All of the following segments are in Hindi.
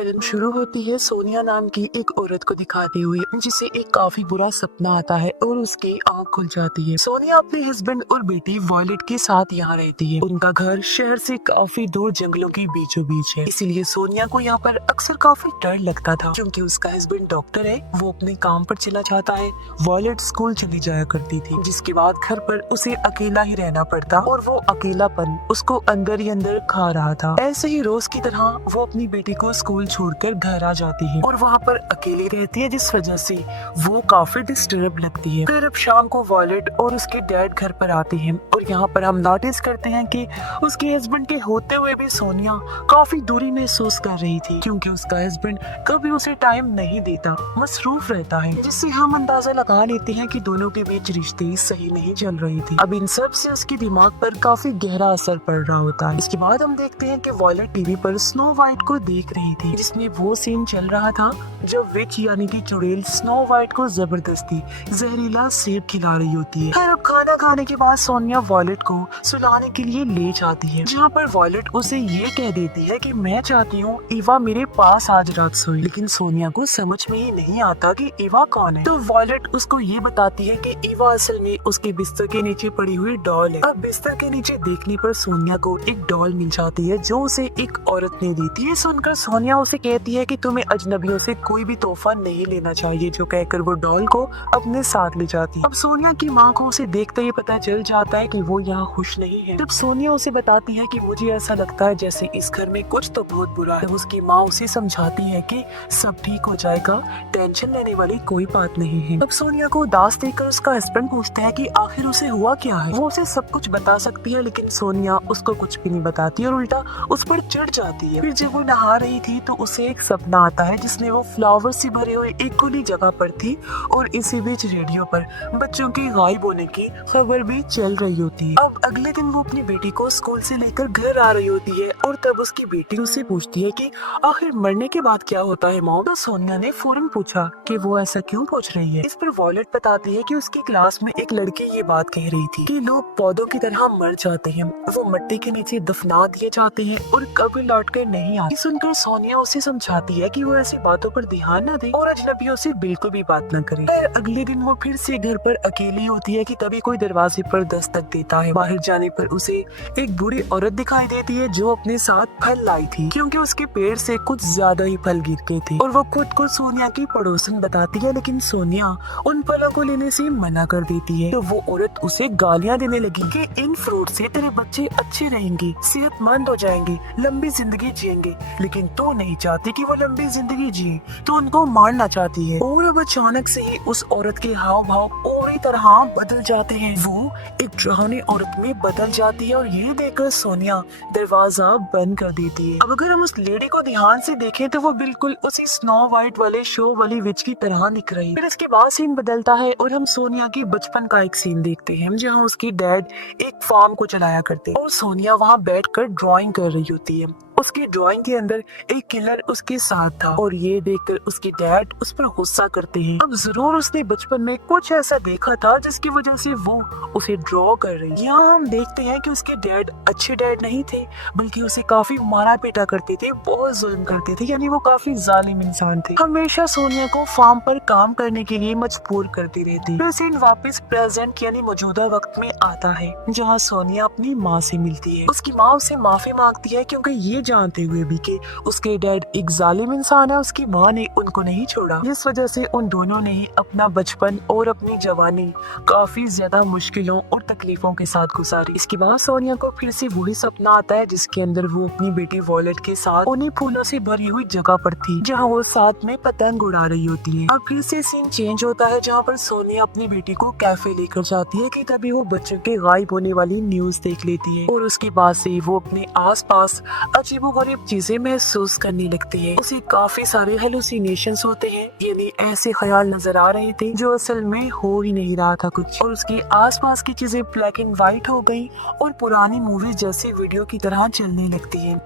फिल्म शुरू होती है सोनिया नाम की एक औरत को दिखाते हुए, जिसे एक काफी बुरा सपना आता है और उसकी आंख खुल जाती है। सोनिया अपने हस्बैंड और बेटी वॉयलेट के साथ यहाँ रहती है। उनका घर शहर से काफी दूर जंगलों के बीचों बीच है, इसीलिए सोनिया को यहाँ पर अक्सर काफी डर लगता था। क्योंकि उसका हस्बैंड डॉक्टर है, वो अपने काम पर चला जाता है, वॉयलेट स्कूल चली जाया करती थी, जिसके बाद घर पर उसे अकेला ही रहना पड़ता और वो अकेलापन उसको अंदर ही अंदर खा रहा था। ऐसे ही रोज की तरह वो अपनी बेटी को स्कूल छोड़कर घर आ जाती है और वहाँ पर अकेली रहती है, जिस वजह से वो काफी डिस्टर्ब लगती है। फिर अब शाम को वॉयलेट और उसके डैड घर पर आते हैं और यहाँ पर हम नोटिस करते हैं कि उसके हस्बैंड के होते हुए भी सोनिया काफी दूरी महसूस कर रही थी, क्योंकि उसका हस्बैंड कभी उसे टाइम नहीं देता, मसरूफ रहता है, जिससे हम अंदाजा लगा लेते हैं कि दोनों के बीच रिश्ते सही नहीं चल रही थी। अब इन सब से उसके दिमाग पर काफी गहरा असर पड़ रहा होता है। इसके बाद हम देखते हैं कि वॉयलेट टीवी पर स्नो वाइट को देख रही थी, जिसमें वो सीन चल रहा था जब विच यानी कि चुड़ैल स्नो वाइट को जबरदस्ती जहरीला सेब खिला रही होती है। फिर अब खाना खाने के बाद सोनिया वॉयलेट को सुलाने के लिए ले जाती है, जहाँ पर वॉयलेट उसे ये कह देती है कि मैं चाहती हूँ ईवा मेरे पास आज रात सोए। लेकिन सोनिया को समझ में ही नहीं आता कि ईवा कौन है। तो वॉयलेट उसको ये बताती है कि ईवा असल में उसके बिस्तर के नीचे पड़ी हुई डॉल है। अब बिस्तर के नीचे देखने पर सोनिया को एक डॉल मिल जाती है, जो उसे एक औरत ने दी थी। ये सुनकर सोनिया उसे कहती है कि तुम्हें अजनबियों से कोई भी तोहफा नहीं लेना चाहिए, जो कहकर वो डॉल को अपने साथ ले जाती है। अब सोनिया की माँ को उसे देखते ही पता चल जाता है कि वो यहाँ खुश नहीं है। तब सोनिया उसे बताती है कि मुझे ऐसा लगता है जैसे इस घर में कुछ तो बहुत बुरा है। उसकी माँ उसे समझाती है कि सब ठीक हो जाएगा, टेंशन लेने वाली कोई बात नहीं है। अब सोनिया को उदास देखकर उसका हस्बैंड पूछता है कि आखिर उसे हुआ क्या है। वो उसे सब कुछ बता सकती है, लेकिन सोनिया उसको कुछ भी नहीं बताती और उल्टा उस पर चिढ़ जाती है। फिर जब वो नहा रही थी तो उसे एक सपना आता है, जिसमें वो फ्लावर से भरे हुए एक खुली जगह पर थी और इसी बीच रेडियो पर बच्चों के गायब होने की खबर भी चल रही होती है। अब अगले दिन वो अपनी बेटी को स्कूल से लेकर घर आ रही होती है और तब उसकी बेटी उससे पूछती है कि आखिर मरने के बाद क्या होता है मॉम। तो सोनिया ने फौरन पूछा कि वो ऐसा क्यों पूछ रही है। इस पर वॉयलेट बताती है कि उसकी क्लास में एक लड़की ये बात कह रही थी कि लोग पौधों की तरह मर जाते हैं, वो मिट्टी के नीचे दफना दिए जाते हैं और कभी लौट कर नहीं आते। सुनकर सोनिया उसे समझाती है कि वो ऐसी बातों पर ध्यान न दे और अजनबियों से बिल्कुल भी बात न करे। फिर अगले दिन वो फिर से घर पर अकेली होती है कि तभी कोई दरवाजे पर दस्तक देता है। बाहर जाने पर उसे एक बूढ़ी औरत दिखाई देती है, जो अपने साथ फल लाई थी, क्योंकि उसके पेड़ से कुछ ज्यादा ही फल गिर गए थे और वो खुद को सोनिया की पड़ोसन बताती है। लेकिन सोनिया उन फलों को लेने से मना कर देती है। तो वो औरत उसे गालियां देने लगी कि इन फ्रूट से तेरे बच्चे अच्छे रहेंगे, सेहतमंद हो जाएंगे, लंबी जिंदगी जिएंगे, लेकिन तू नहीं चाहती कि वो लंबी जिंदगी जिए, तो उनको मारना चाहती है। और अब अचानक से ही उस औरत के हाव भाव पूरी तरह बदल जाते हैं, वो एक डरावनी औरत में बदल जाती है और ये देखकर सोनिया दरवाजा बंद कर देती है। अब अगर हम उस लेडी को ध्यान से देखें तो वो बिल्कुल उसी स्नो वाइट वाले शो वाली विच की तरह दिख रही है। फिर इसके बाद सीन बदलता है और हम सोनिया के बचपन का एक सीन देखते हैं, जहाँ उसकी डैड एक फार्म को चलाया करते हैं और सोनिया वहाँ बैठकर ड्राइंग कर रही होती है। उसकी ड्राइंग के अंदर एक किलर उसके साथ था और ये देखकर उसके डैड उस पर गुस्सा करते हैं। अब जरूर उसने बचपन में कुछ ऐसा देखा था जिसकी वजह से वो उसे ड्रॉ कर रही है। यहाँ हम देखते हैं कि उसके डैड अच्छे डैड नहीं थे, बल्कि उसे काफी मारा पीटा करते थे, बहुत जुल्म करते थे, यानी वो काफी जालिम इंसान थे। हमेशा सोनिया को फार्म पर काम करने के लिए मजबूर करती रहती। फिर सीन वापस प्रेजेंट यानी मौजूदा वक्त में आता है, जहाँ सोनिया अपनी माँ से मिलती है। उसकी माँ उसे माफी मांगती है, क्योंकि ये जानते हुए भी कि उसके डैड एक जालिम इंसान है, उसकी माँ ने उनको नहीं छोड़ा, जिस वजह से उन दोनों ने अपना बचपन और अपनी जवानी काफी ज्यादा मुश्किलों और तकलीफों के साथ गुजारी। इसके बाद सोनिया को फिर से वही सपना आता है, जिसके अंदर वो अपनी बेटी वॉयलेट के साथ उन्हीं फूलों से भरी हुई जगह पर थी, जहाँ वो साथ में पतंग उड़ा रही होती है। अब फिर से सीन चेंज होता है, जहाँ पर सोनिया अपनी बेटी को कैफे लेकर जाती है कि तभी वो बच्चों के गायब होने वाली न्यूज देख लेती है और उसके बाद से वो अपने आसपास अजीबोगरीब चीजें महसूस करने लगती है। उसे काफी सारे हेलुसिनेशंस होते हैं, यानी ऐसे ख्याल नजर आ रहे थे जो असल में हो ही नहीं रहा था कुछ, और उसके आसपास की चीजें ब्लैक एंड व्हाइट हो गई और पुरानी मूवी जैसी वीडियो की तरह चलने लगती है।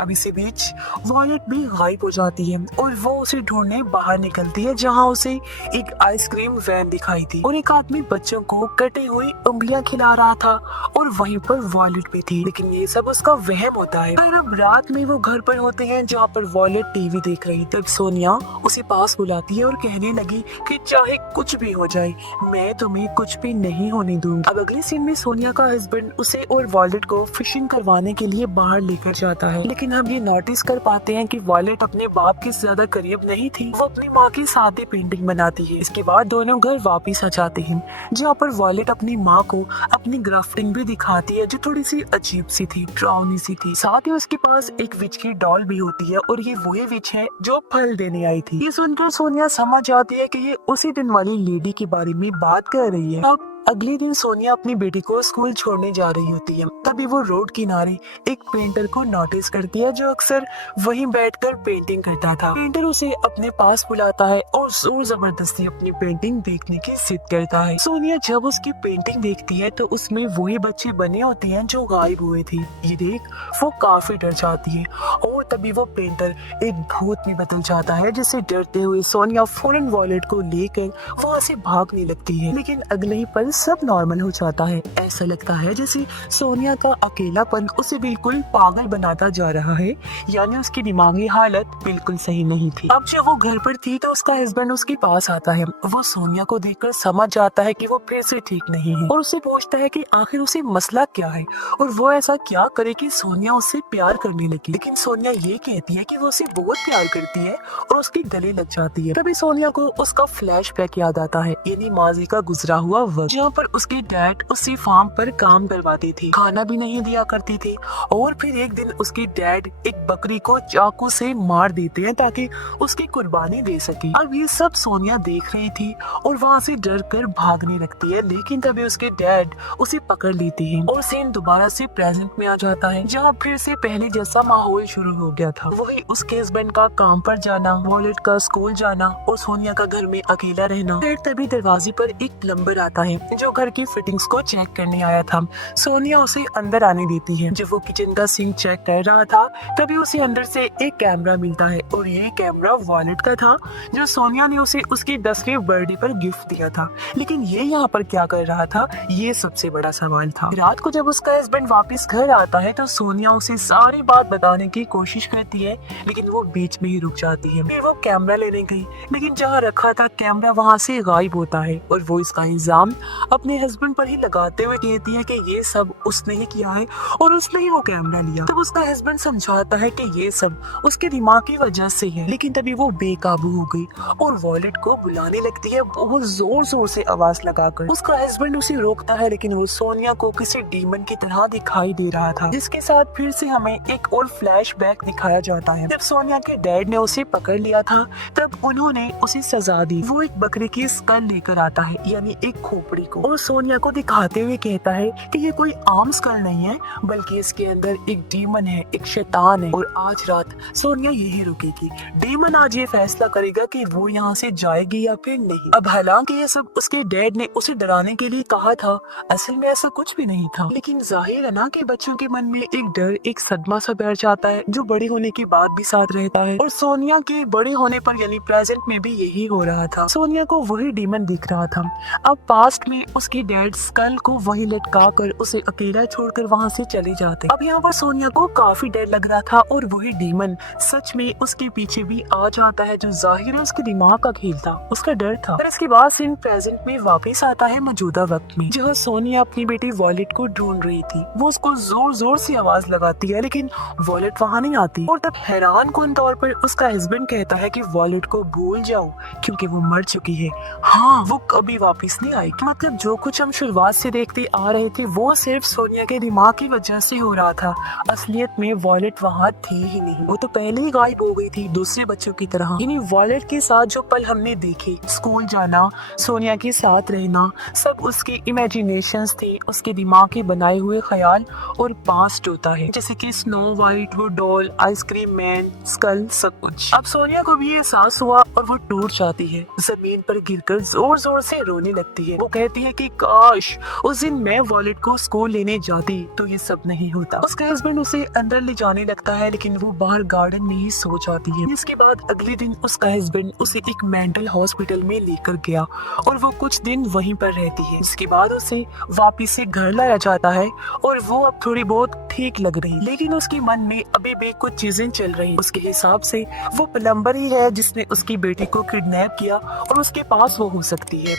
अब इसी बीच वॉयलेट भी गायब हो जाती है और वो उसे ढूंढने बाहर निकलती है, जहाँ उसे एक आइसक्रीम वैन दिखाई थी और एक आदमी बच्चों को कटी हुई उंगलियां खिला रहा था और वहीं पर वॉयलेट भी थी। लेकिन ये सब उसका वहम होता है। फिर अब रात में वो घर पर होते हैं, जहाँ पर वॉयलेट टीवी देख रही। तब सोनिया उसे पास बुलाती है और कहने लगी कि चाहे कुछ भी हो जाए, मैं तुम्हें कुछ भी नहीं होने दूंगी। अब अगले सीन में सोनिया का हस्बैंड उसे और वॉयलेट को फिशिंग करवाने के लिए बाहर लेकर जाता है। लेकिन हम ये नोटिस कर पाते हैं कि वॉयलेट अपने बाप के ज्यादा करीब नहीं थी, वो अपनी माँ के साथ ही पेंटिंग बनाती है। इसके बाद दोनों घर वापिस आ जाते हैं, जहाँ पर वॉयलेट अपनी माँ को अपनी ग्राफ्टिंग भी दिखाती है, जो थोड़ी सी अजीब सी थी, डरावनी सी थी। साथ ही उसके पास एक विच की डॉल भी होती है और ये वही विच है जो फल देने आई थी। ये सुनकर सोनिया समझ जाती है कि ये उसी दिन वाली लेडी के बारे में बात कर रही है। अब अगले दिन सोनिया अपनी बेटी को स्कूल छोड़ने जा रही होती है। तभी वो रोड किनारे एक पेंटर को नोटिस करती है, जो अक्सर वहीं बैठकर पेंटिंग करता था। पेंटर उसे अपने पास बुलाता है और जोर जबरदस्ती अपनी पेंटिंग देखने की जिद करता है। सोनिया जब उसकी पेंटिंग देखती है तो उसमें वही बच्चे बने होते हैं जो गायब हुए थे। ये देख वो काफी डर जाती है और तभी वो पेंटर एक भूत में बदल जाता है, जिससे डरते हुए सोनिया फौरन वॉयलेट को लेकर वहाँ से भागने लगती है। लेकिन अगले ही पल सब नॉर्मल हो जाता है। ऐसा लगता है जैसे सोनिया का अकेलापन उसे बिल्कुल पागल बनाता जा रहा है, यानी उसकी दिमागी हालत बिल्कुल सही नहीं थी। अब जब वो घर पर थी तो उसका हस्बैंड उसके पास आता है। वो सोनिया को देखकर समझ जाता है कि वो फिर से ठीक नहीं है और उससे पूछता है कि आखिर उसे मसला क्या है और वो ऐसा क्या करे कि सोनिया उससे प्यार करने लगी। लेकिन सोनिया ये कहती है कि वो उसे बहुत प्यार करती है और उसके गले लग जाती है। तभी सोनिया को उसका फ्लैशबैक याद आता है, यानी माजी का गुजरा हुआ वक्त, जहाँ पर उसके डैड उसे फार्म पर काम करवाते थे, खाना भी नहीं दिया करती थी। और फिर एक दिन उसके डैड एक बकरी को चाकू से मार देते हैं ताकि उसकी कुर्बानी दे सके। अब ये सब सोनिया देख रही थी और वहाँ से डर कर भागने लगती है, लेकिन तभी उसके डैड उसे पकड़ लेते हैं और सीन दोबारा से प्रेजेंट में आ जाता है, जहाँ फिर से पहले जैसा माहौल शुरू हो गया था। वही उसके हस्बैंड का काम पर जाना, वॉयलेट का स्कूल जाना और सोनिया का घर में अकेला रहना। फिर तभी दरवाजे पर एक प्लम्बर आता है जो घर की फिटिंग्स को चेक करने आया था। सोनिया उसे अंदर आने देती है। जब वो किचन का सिंक चेक कर रहा था तभी उसे अंदर से एक कैमरा मिलता है और ये कैमरा वॉयलेट का था, जो सोनिया ने उसे उसके 10वें बर्थडे पर गिफ्ट दिया था। लेकिन ये यहाँ पर क्या कर रहा था, ये सबसे बड़ा सवाल था। रात को जब उसका हस्बैंड वापस घर आता है तो सोनिया उसे सारी बात बताने की कोशिश करती है, लेकिन वो बीच में ही रुक जाती है। फिर वो कैमरा लेने गई, लेकिन जहाँ रखा था कैमरा वहाँ से गायब होता है और वो इसका इल्जाम अपने हस्बैंड पर ही लगाते हुए कहती है कि ये सब उसने ही किया है और उसने ही वो कैमरा लिया। तब उसका हस्बैंड समझाता है कि ये सब उसके दिमाग की वजह से है। लेकिन तभी वो बेकाबू हो गई और वॉयलेट को बुलाने लगती है बहुत जोर जोर से आवाज लगाकर। उसका हस्बैंड उसे रोकता है, लेकिन वो सोनिया को किसी डीमन की तरह दिखाई दे रहा था, जिसके साथ फिर से हमें एक और फ्लैशबैक दिखाया जाता है। जब सोनिया के डैड ने उसे पकड़ लिया था तब उन्होंने उसे सजा दी। वो एक बकरी की स्कल लेकर आता है, यानी एक खोपड़ी को, और सोनिया को दिखाते हुए कहता है कि ये कोई आम स्कल नहीं है, बल्कि इसके अंदर एक डीमन है, एक शैतान है और आज रात सोनिया यही रुकेगी। डीमन आज ये फैसला करेगा कि वो यहाँ से जाएगी या फिर नहीं। अब हालांकि ये सब उसके डैड ने उसे डराने के लिए कहा था, असल में ऐसा कुछ भी नहीं था, लेकिन जाहिर है ना कि बच्चों के मन में एक डर, एक सदमा सा बैठ जाता है जो बड़े होने के बाद भी साथ रहता है। और सोनिया के बड़े होने पर यानी प्रेजेंट में भी यही हो रहा था। सोनिया को वही डीमन दिख रहा था। अब पास्ट में उसके डैड स्कल को वही लटका कर उसे अकेला छोड़कर वहाँ से चले जाते। अब यहाँ पर सोनिया को काफी डर लग रहा था और वही डीमन सच में उसके पीछे भी आ जाता है, जो जाहिर है उसके दिमाग का खेल था, उसका डर था। पर इसके बाद सीन प्रेजेंट में वापस आता है मौजूदा वक्त में, जहाँ सोनिया अपनी बेटी वॉयलेट को ढूंढ रही थी। वो उसको जोर जोर से आवाज लगाती है, लेकिन वॉयलेट वहाँ नहीं आती। और तब हैरान कुन तौर पर उसका हस्बैंड कहता है कि वॉयलेट को भूल जाओ क्योंकि वो मर चुकी है। हाँ, वो कभी वापस नहीं आएगी। मतलब जो कुछ हम शुरुआत से देखते आ रहे थे वो सिर्फ सोनिया के दिमाग की वजह से हो रहा था। असलियत में वॉयलेट वहाँ थी ही नहीं, वो तो पहले ही गायब हो गई थी दूसरे बच्चों की तरह। यानी वॉयलेट के साथ जो पल हमने देखे, स्कूल जाना, सोनिया के साथ रहना, सब उसकी इमेजिनेशंस थी, उसके दिमाग के बनाए हुए ख्याल और पास्ट होता है, जैसे कि स्नो वाइट, वो डॉल, आइसक्रीम मैन, स्कल, सब कुछ। अब सोनिया को भी एहसास हुआ और वो टूट जाती है, जमीन पर गिरकर जोर जोर से रोने लगती है। वो कहती सोचती है कि काश उस दिन मैं वॉलेट को स्कूल लेने जाती तो ये सब नहीं होता। उसका हस्बैंड उसे अंदर ले जाने लगता है लेकिन वो बाहर गार्डन में ही सो जाती है। इसके बाद अगले दिन उसका हस्बैंड उसे एक मेंटल हॉस्पिटल में लेकर गया और वो कुछ दिन वहीं पर रहती है। इसके बाद उसे वापिस से घर लाया जाता है और वो अब थोड़ी बहुत ठीक लग रही, लेकिन उसके मन में अभी भी कुछ चीजें चल रही। उसके हिसाब से वो प्लम्बर ही है जिसने उसकी बेटी को किडनैप किया और उसके पास वो हो सकती है।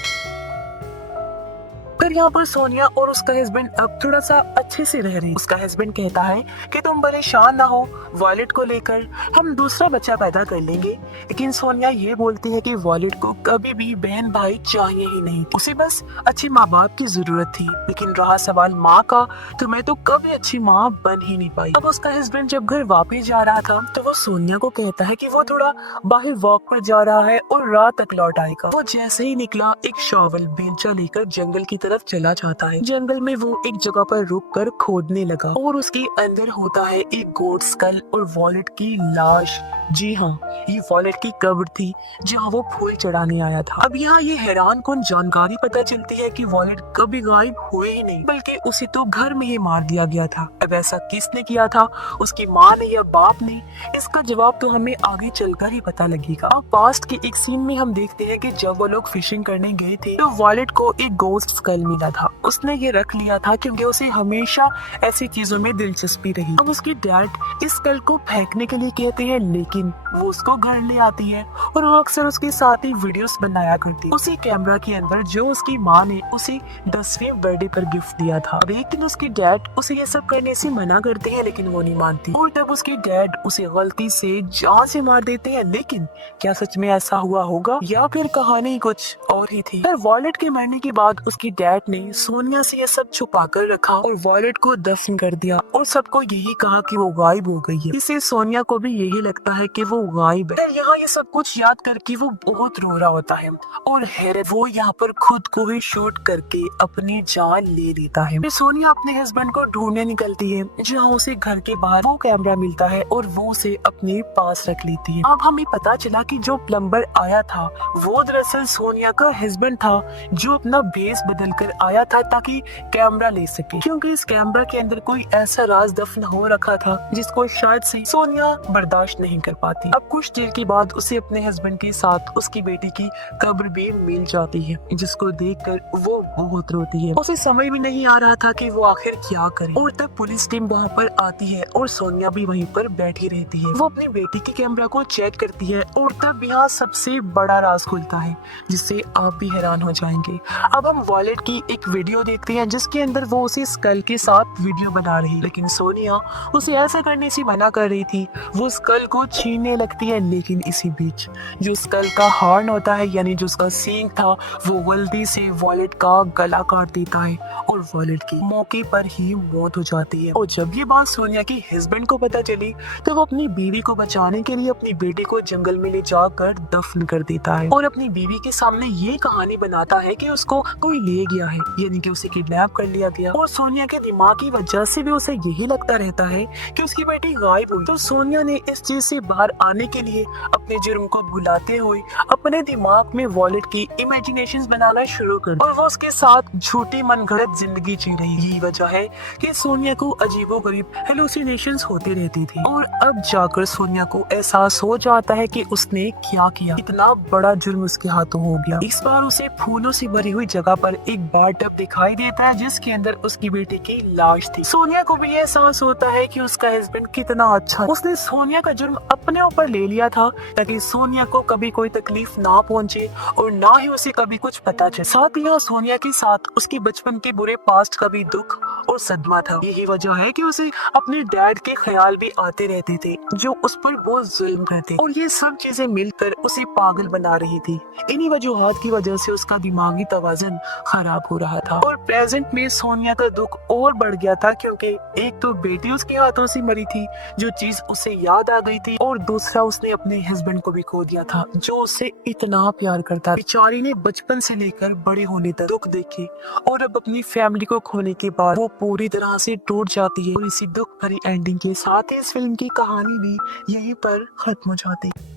पर यहाँ पर सोनिया और उसका हस्बैंड अब थोड़ा सा अच्छे से रह रहे हैं। उसका हस्बैंड कहता है कि तुम परेशान ना हो, वॉलेट को लेकर हम दूसरा बच्चा पैदा कर लेंगे। लेकिन सोनिया ये बोलती है कि वॉलेट को कभी भी बहन भाई चाहिए ही नहीं, उसे बस अच्छे माँ बाप की जरूरत थी। लेकिन रहा सवाल माँ का, तो मैं तो कभी अच्छी माँ बन ही नहीं पाई। अब उसका हस्बैंड जब घर वापस जा रहा था तो वो सोनिया को कहता है कि वो थोड़ा बाहर वॉक पर जा रहा है और रात तक लौट आएगा। वो जैसे ही निकला एक शॉवल बेंचा लेकर जंगल की तरफ चला जाता है। जंगल में वो एक जगह पर रुककर खोदने लगा और उसके अंदर होता है एक गोट स्कल और वॉलेट की लाश। जी हाँ, ये वॉलेट की कब्र थी जहाँ वो फूल चढ़ाने आया था। अब यहाँ ये हैरान कौन जानकारी पता चलती है कि वॉलेट कभी गायब हुए ही नहीं, बल्कि उसे तो घर में ही मार दिया गया था। अब ऐसा किसने किया था, उसकी माँ ने या बाप ने? इसका जवाब तो हमें आगे चलकर ही पता लगेगा। अब पास्ट के एक सीन में हम देखते हैं कि जब वो लोग फिशिंग करने गए थे तो वॉलेट को एक गोस्ट स्कल मिला था। उसने ये रख लिया था क्योंकि उसे हमेशा ऐसी चीजों में दिलचस्पी रही। अब उसकी डैड इस स्कल को फेंकने के लिए कहते हैं, लेकिन वो उसको घर ले आती है और वो अक्सर उसके साथ ही वीडियोस बनाया करती। उसी कैमरा के अंदर जो उसकी माँ ने उसे 10वें बर्थडे पर गिफ्ट दिया था। अब एक दिन उसके डैड उसे ये सब करने से मना करते हैं लेकिन वो नहीं मानती और तब उसके डैड उसे गलती से जान से मार देते हैं। लेकिन क्या सच में ऐसा हुआ होगा या फिर कहानी कुछ और ही थी? फिर वॉलेट के मरने के बाद उसकी डैड ने सोनिया से ये सब छुपा कर रखा और वॉलेट को दफन कर दिया और सबको यही कहा कि वो गायब हो गई है। इससे सोनिया को भी यही लगता है कि वो गायब है। यहाँ ये सब कुछ याद करके वो बहुत रो रहा होता है और हैरत वो यहाँ पर खुद को ही शूट करके अपनी जान ले लेता है। फिर सोनिया अपने हस्बैंड को ढूंढने निकलती है जहाँ उसे घर के बाहर वो कैमरा मिलता है और वो उसे अपने पास रख लेती है। अब हमें पता चला कि जो प्लम्बर आया था वो दरअसल सोनिया का हस्बैंड था जो अपना भेस बदल कर आया था ताकि कैमरा ले सके, क्योंकि इस कैमरा के अंदर कोई ऐसा राज दफन हो रखा था जिसको शायद से सोनिया बर्दाश्त नहीं कर पाती। अब कुछ देर के बाद उसे अपने हस्बैंड के साथ उसकी बेटी की कब्र भी मिल जाती है, जिसको देखकर वो बहुत रोती है। उसे समझ भी नहीं आ रहा था कि वो आखिर क्या करे और तब पुलिस टीम वहाँ पर आती है और सोनिया भी वहीं पर बैठी रहती है। वो अपनी बेटी के कैमरा को चेक करती है और तब यहाँ सबसे बड़ा राज खुलता है जिससे आप भी हैरान हो जाएंगे। अब हम वॉलेट की एक वीडियो देखते हैं जिसके अंदर वो उसे स्कल के साथ वीडियो बना रही, लेकिन सोनिया उसे ऐसा करने से मना कर रही थी। वो स्कल को छीनने लगती है, लेकिन इसी बीच जो स्कल का हॉर्न होता है यानी जो उसका सींग था वो गलती से वॉलेट का गला काट देता है और वॉलेट की मौके पर ही मौत हो जाती है। और जब ये बात सोनिया के हस्बैंड को पता चली तो वो अपनी बीवी को बचाने के लिए अपनी बेटी को जंगल में ले जाकर दफन कर देता है और अपनी बीवी के सामने ये कहानी बनाता है कि उसको कोई ले गया है, यानी कि उसे किडनैप कर लिया गया। और सोनिया के दिमाग की वजह से भी उसे यही लगता रहता है कि उसकी बेटी गायब हुई। तो सोनिया ने इस चीज से बाहर आने के लिए अपने जुर्म को भुलाते हुए अपने दिमाग में वॉलेट की इमेजिनेशंस बनाना शुरू कर और वो उसके साथ झूठी मनगढ़ंत जिंदगी जी रही। यही वजह है कि सोनिया को अजीबोगरीब हेलुसिनेशंस होती रहती थी और अब जाकर सोनिया को एहसास हो जाता है कि उसने क्या किया, इतना बड़ा जुर्म उसके हाथों हो गया। इस बार उसे फूलों से भरी हुई जगह पर एक बाथटब दिखाई देता है जिसके अंदर उसकी बेटी की लाश थी। सोनिया को भी एहसास होता है कि उसका हस्बैंड कितना अच्छा, उसने सोनिया का जुर्म अपने ऊपर ले लिया था ताकि सोनिया को कभी कोई तकलीफ ना पहुंचे और ना ही उसे कभी कुछ पता चले। साथ ही सोनिया के साथ उसके बचपन के बुरे पास्ट का भी दुख और सदमा था। यही वजह है कि उसे अपने डैड के ख्याल भी आते रहते थे जो उस पर बहुत जुल्म करते और ये सब चीजें मिलकर उसे पागल बना रही थी। इन्हीं वजूहात की वजह से उसका दिमागी तवाज़ुन खराब हो रहा था और प्रेजेंट में सोनिया का दुख और बढ़ गया था क्योंकि एक तो बेटी उसके हाथों से मरी थी जो चीज उसे याद आ गई थी और दूसरा उसने अपने हस्बैंड को भी खो दिया था जो उससे इतना प्यार करता। बेचारी ने बचपन से लेकर बड़े होने तक दुख देखे और अब अपनी फैमिली को खोने के बाद वो पूरी तरह से टूट जाती है और इसी दुख भरी एंडिंग के साथ इस फिल्म की कहानी भी यहीं पर खत्म हो जाती है।